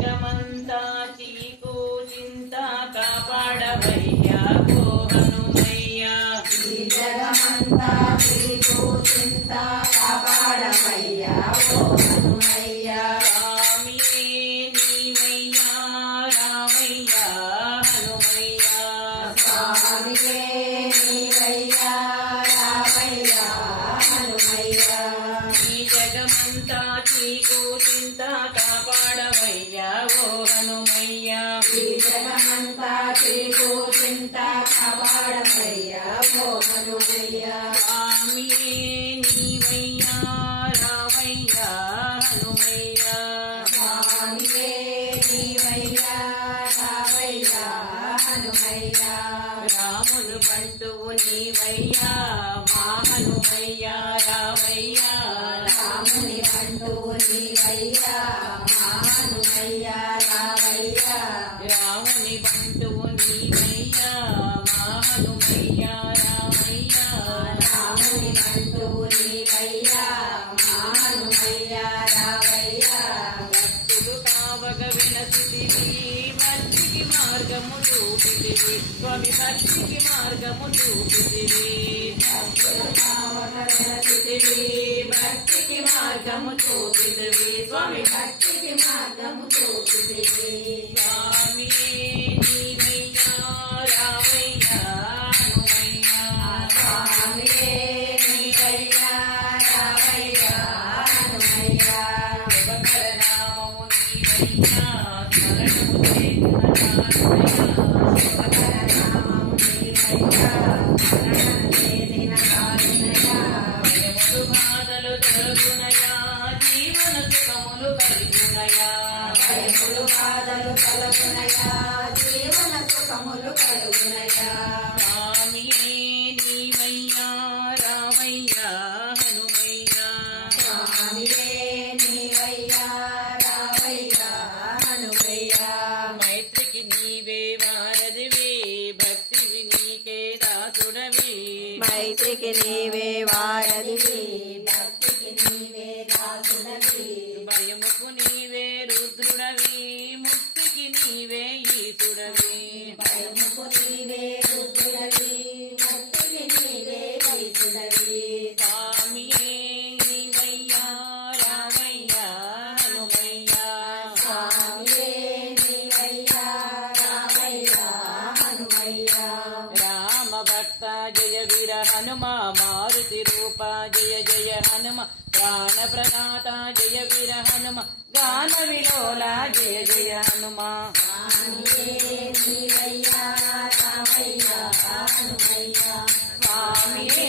జగమంతా చీకు చింత కాపాడవయ్యా ఓ హనుమయ్యా. ఈ జగమంతా చీకు చింత కాపాడవయ్యా ఓ హనుమయ్యా. స్వామియే నీవయ్యా రామయ్యా హనుమయ్యా. స్వామియే నీవయ్యా రామయ్యా హనుమయ్యా. ఈ జగమంతా చీకు చింత కాపాడవయ్యా ఓ హనుమయ్యా. ఈ జగమంతా చీకు చింత కాపాడవయ్యా ఓ హనుమయ్యా. స్వామియే నీవయ్యా రామయ్యా హనుమయ్యా. స్వామియే నీవయ్యా రామయ్యా హనుమయ్యా. రాములు బంటువు నీవయ్యా మా హనుమయ్యా రామయ్యా. రాముని బంటువు నీవయ్యా మా హనుమయ్యా రామయ్యా. రాముని బంటువు నీవయ్యా మా హనుమయ్యా రామయ్యా. రాముని బంటువు నీవయ్యా మా హనుమయ్యా రామయ్యా. భక్తులు కావగ వినసితివి భక్తికి మార్గము చూపితివి స్వామి భక్తికి మార్గము చూపితివి. భక్తికి మార్గము చూపితివి స్వామి భక్తికి మార్గము చూపితివి. స్వామియే నీవయ్యా రామయ్యా హనుమయ్యా. స్వామియే నీవయ్యా రామయ్యా హనుమయ్యా. శుభకరనామము నీవయ్యా స్మరణము చేసిన శుభకరనామము నీవయ్యా స్మరణ చేసిన కారుణయ్యా. భయములు బాధలు తొలగునయా జీవన సుఖములు కలుగునయా. భయములు బాధలు కలుగునయా జీవన సుఖములు కలుగునయా. స్వామియే నీవయ్యా రామయ్యా హనుమయ్యా. స్వామియే నీవయ్యా రామయ్యా హనుమయ్యా. మైత్రికి నీవే వారధివి భక్తివి నీకే దాసుడవి. మైత్రికి నీవే వారధివి భక్తికి నీవే దాసుడవి. భయముకు నీవే రుద్రుడవి ముక్తికి నీవే ఈశుడవి. భయముకు నీవే రుద్రుడవి ముక్తికి నీవే ఈశుడవి. స్వామియే నీవయ్యా రామయ్యా హనుమయ్యా. స్వామియే నీవయ్యా రామయ్యా హనుమయ్యా. రామ భక్త జయ వీర హనుమ మారుతి రూప జయ జయ హనుమ. ప్రాణ ప్రదాత జయ వీర హనుమ గాన విలోల జయ జయ హనుమ. స్వామియే నీవయ్యా రామయ్యా హనుమయ్యా. స్వామియే